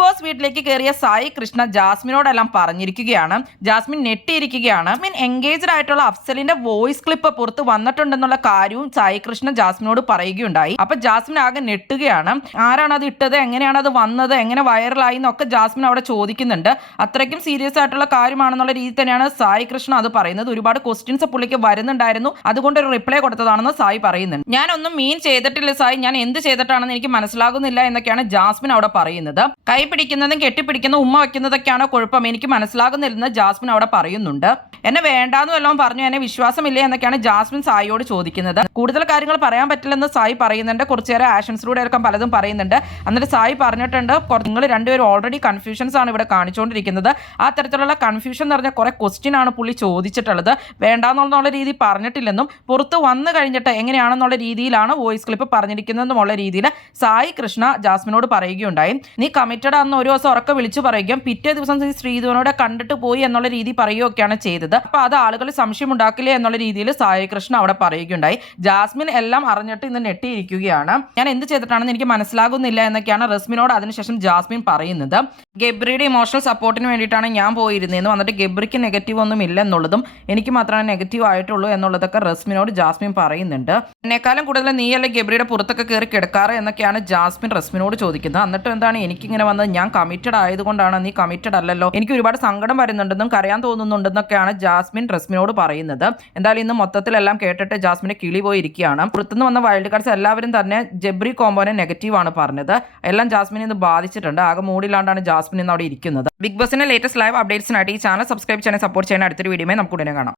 Boss വീട്ടിലേക്ക് കയറിയ സായി കൃഷ്ണ ജാസ്മിനോടെല്ലാം പറഞ്ഞിരിക്കുകയാണ്. ജാസ്മിൻ ഞെട്ടിയിരിക്കുകയാണ്. ജാസ്മിൻ എൻഗേജ്ഡ് ആയിട്ടുള്ള അഫ്സലിന്റെ വോയിസ് ക്ലിപ്പ് പുറത്ത് വന്നിട്ടുണ്ടെന്നുള്ള കാര്യവും സായി കൃഷ്ണ ജാസ്മിനോട് പറയുകയുണ്ടായി. അപ്പൊ ജാസ്മിൻ ആകെ ഞെട്ടുകയാണ്. ആരാണ് അത് ഇട്ടത്, എങ്ങനെയാണ് അത് വന്നത്, എങ്ങനെ വൈറലായി എന്നൊക്കെ ജാസ്മിൻ അവിടെ ചോദിക്കുന്നുണ്ട്. അത്രയ്ക്കും സീരിയസ് ആയിട്ടുള്ള കാര്യമാണെന്നുള്ള രീതി തന്നെയാണ് സായി കൃഷ്ണ അത് പറയുന്നത്. ഒരുപാട് ക്വസ്റ്റ്യൻസ് പുള്ളിക്ക് വരുന്നുണ്ടായിരുന്നു, അതുകൊണ്ട് ഒരു റിപ്ലൈ കൊടുത്തതാണെന്ന് സായി പറയുന്നുണ്ട്. ഞാനൊന്നും മീൻ ചെയ്തിട്ടില്ല സായി, ഞാൻ എന്ത് ചെയ്തിട്ടാണെന്ന് എനിക്ക് മനസ്സിലാകുന്നില്ല എന്നൊക്കെയാണ് ജാസ്മിൻ അവിടെ പറയുന്നത്. കൈ പിടിക്കുന്നതും കെട്ടിപ്പിടിക്കുന്നതും ഉമ്മ വയ്ക്കുന്നതൊക്കെയാണോ കുഴപ്പം, എനിക്ക് മനസ്സിലാകുന്നില്ലെന്ന് ജാസ്മിൻ അവിടെ പറയുന്നുണ്ട്. എന്നെ വേണ്ടാന്ന് വല്ലതും പറഞ്ഞു, എന്നെ വിശ്വാസമില്ലേ എന്നൊക്കെയാണ് ജാസ്മിൻ സായിയോട് ചോദിക്കുന്നത്. കൂടുതൽ കാര്യങ്ങൾ പറയാൻ പറ്റില്ലെന്ന് സായി പറയുന്നുണ്ട്. കുറച്ചേറെ ആക്ഷൻസിലൂടെ എടുക്കാൻ പലതും പറയുന്നുണ്ട്. എന്നിട്ട് സായി പറഞ്ഞിട്ടുണ്ട്, നിങ്ങൾ രണ്ടുപേരും ഓൾറെഡി കൺഫ്യൂഷൻസ് ആണ് ഇവിടെ കാണിച്ചുകൊണ്ടിരിക്കുന്നത്. ആ തരത്തിലുള്ള കൺഫ്യൂഷൻ എന്ന് പറഞ്ഞ കുറെ ക്വസ്റ്റ്യൻ ആണ് പുള്ളി ചോദിച്ചിട്ടുള്ളത്. വേണ്ടാന്നുള്ള രീതി പറഞ്ഞിട്ടില്ലെന്നും പുറത്ത് വന്നു കഴിഞ്ഞിട്ട് എങ്ങനെയാണെന്നുള്ള രീതിയിലാണ് വോയിസ് ക്ലിപ്പ് പറഞ്ഞിരിക്കുന്നതെന്നുള്ള രീതിയിൽ സായി കൃഷ്ണ ജാസ്മിനോട് പറയുകയുണ്ടായി. നീ കമ്മിറ്റഡ് ആണെന്ന് ഒരു ദിവസം ഉറക്കെ വിളിച്ചു പറയുകയും പിറ്റേ ദിവസം ശ്രീധുവിനോട് കണ്ടിട്ട് പോയി എന്നുള്ള രീതി പറയുകയൊക്കെയാണ് ചെയ്തത്. അപ്പൊ അത് ആളുകൾ സംശയം ഉണ്ടാക്കില്ലേ എന്നുള്ള രീതിയിൽ സായി കൃഷ്ണ അവിടെ പറയുകയുണ്ടായി. ജാസ്മിൻ എല്ലാം അറിഞ്ഞിട്ട് ഇന്ന് ഞെട്ടിയിരിക്കുകയാണ്. ഞാൻ എന്ത് ചെയ്തിട്ടാണെന്ന് എനിക്ക് മനസ്സിലാകുന്നില്ല എന്നൊക്കെയാണ് റസ്മിനോട് അതിനുശേഷം ജാസ്മിൻ പറയുന്നത്. ഗബ്രിയുടെ ഇമോഷണൽ സപ്പോർട്ടിന് വേണ്ടിയിട്ടാണ് ഞാൻ പോയിരുന്നതെന്ന്, വന്നിട്ട് ഗബ്രിക്ക് നെഗറ്റീവ് ഒന്നും ഇല്ല എന്നുള്ളതും എനിക്ക് മാത്രമേ നെഗറ്റീവ് ആയിട്ടുള്ളൂ എന്നുള്ളതൊക്കെ റസ്മിനോട് ജാസ്മിൻ പറയുന്നുണ്ട്. എന്നെക്കാളും കൂടുതൽ നീയല്ലേ ഗബ്രിയുടെ പുറത്തൊക്കെ കയറി കിടക്കാറ് എന്നൊക്കെയാണ് ജാസ്മിൻ റസ്മിനോട് ചോദിക്കുന്നത്. എന്നിട്ട് എന്താണ് എനിക്കിങ്ങനെ വന്നത്, ഞാൻ കമ്മിറ്റഡ് ആയതുകൊണ്ടാണ്, നീ കമ്മിറ്റഡ് അല്ലല്ലോ, എനിക്ക് ഒരുപാട് സങ്കടം വരുന്നുണ്ടെന്നും കരയാൻ തോന്നുന്നുണ്ടെന്നൊക്കെയാണ് ജാസ്മിൻ റസ്മിനോട് പറയുന്നത്. എന്തായാലും ഇന്ന് മൊത്തത്തിലെല്ലാം കേട്ടിട്ട് ജാസ്മിന്റെ കിളി പോയിരിക്കുകയാണ്. പുറത്തുനിന്ന് വന്ന വൈൽഡ് കാർഡ്സ് എല്ലാവരും തന്നെ ജബ്രി കോമ്പോനെ നെഗറ്റീവ് ആണ് പറഞ്ഞത്. എല്ലാം ജാസ്മിനെ ഇന്ന് ബാധിച്ചിട്ടുണ്ട്. ആകെ മൂടില്ലാണ്ടാണ് ജാസ്മിൻ ഇന്ന് അവിടെ ഇരിക്കുന്നത്. ബിഗ് ബോസിന്റെ ലേറ്റസ്റ്റ് ലൈവ് അപ്ഡേറ്റ്സിനായിട്ട് ഈ ചാനൽ സബ്സ്ക്രൈബ് ചെയ്യാൻ സപ്പോർട്ട് ചെയ്യാൻ അടുത്തൊരു വീഡിയോയിൽ നമുക്ക് ഉടനെ കാണാം.